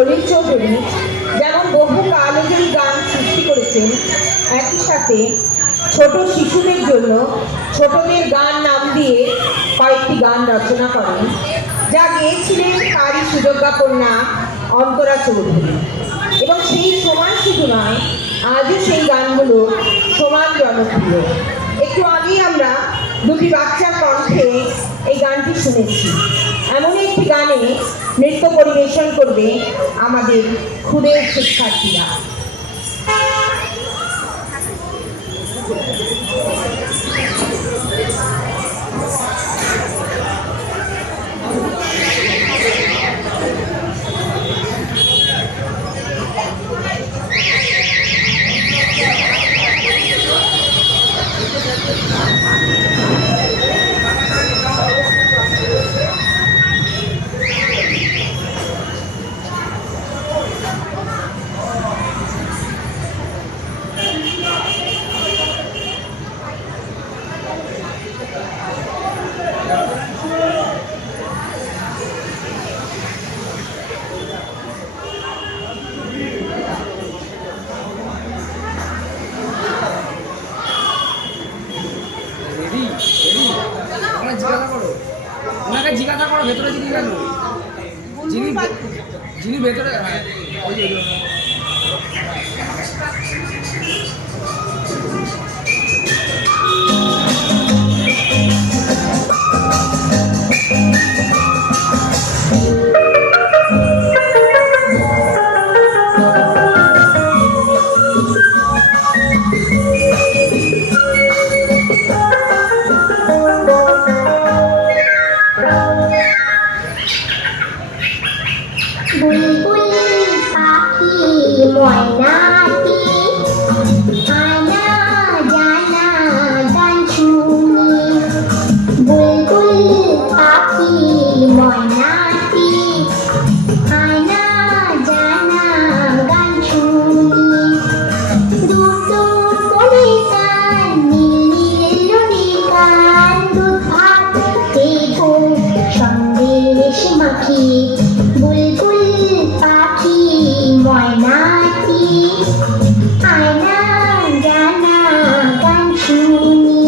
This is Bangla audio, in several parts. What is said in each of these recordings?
সলিল চৌধুরী যেমন বহু কালজয়ী গান সৃষ্টি করেছেন, একই সাথে ছোট শিশুদের জন্য ছোটদের গান নাম দিয়ে কয়েকটি গান রচনা করেন, যা গেয়েছিলেন তারই সুযোগ্যা কন্যা অন্তরা চৌধুরী। এবং সেই সমান শুধু নয়, আজও সেই গানগুলো সমান জনপ্রিয়। একটু আগেই আমরা দুটি বাচ্চার কণ্ঠে এই গানটি শুনেছি। এমন একটি গানে নৃত্য পরিবেশন করবে আমাদের ক্ষুদের শিক্ষার্থীরা। জিজ্ঞাসা করো ভেতরে যিনি গেল, যিনি ভেতরে বুলবুল পাখি ময়নাটি আনা জানা গান শুনি, বুলবুল পাখি ময়নাটি আনা জানা গান শুনি, দুটো করে গান নীল নীল গান, দুধ ভাত দেবো সন্দেশ মাখি, বুলবুল পাখি ময়নাটি আয়না জানা গান শুনি।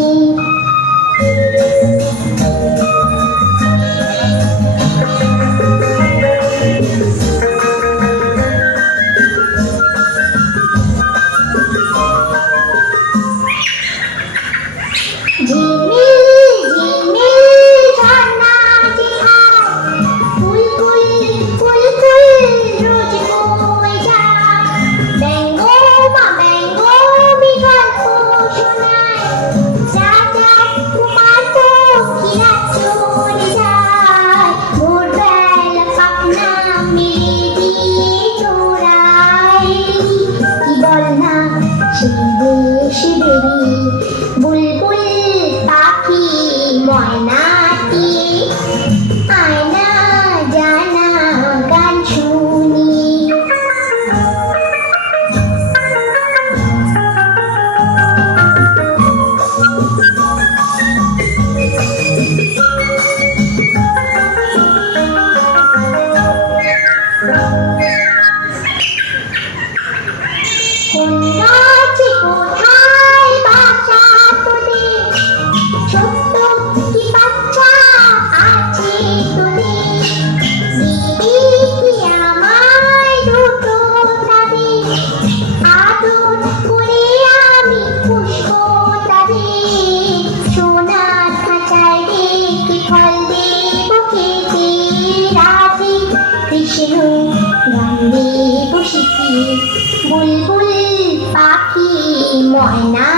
বুলবুল পাখি ময়নাটি আয়না জানা গান শুনি। বুলবুল পাখি ময়না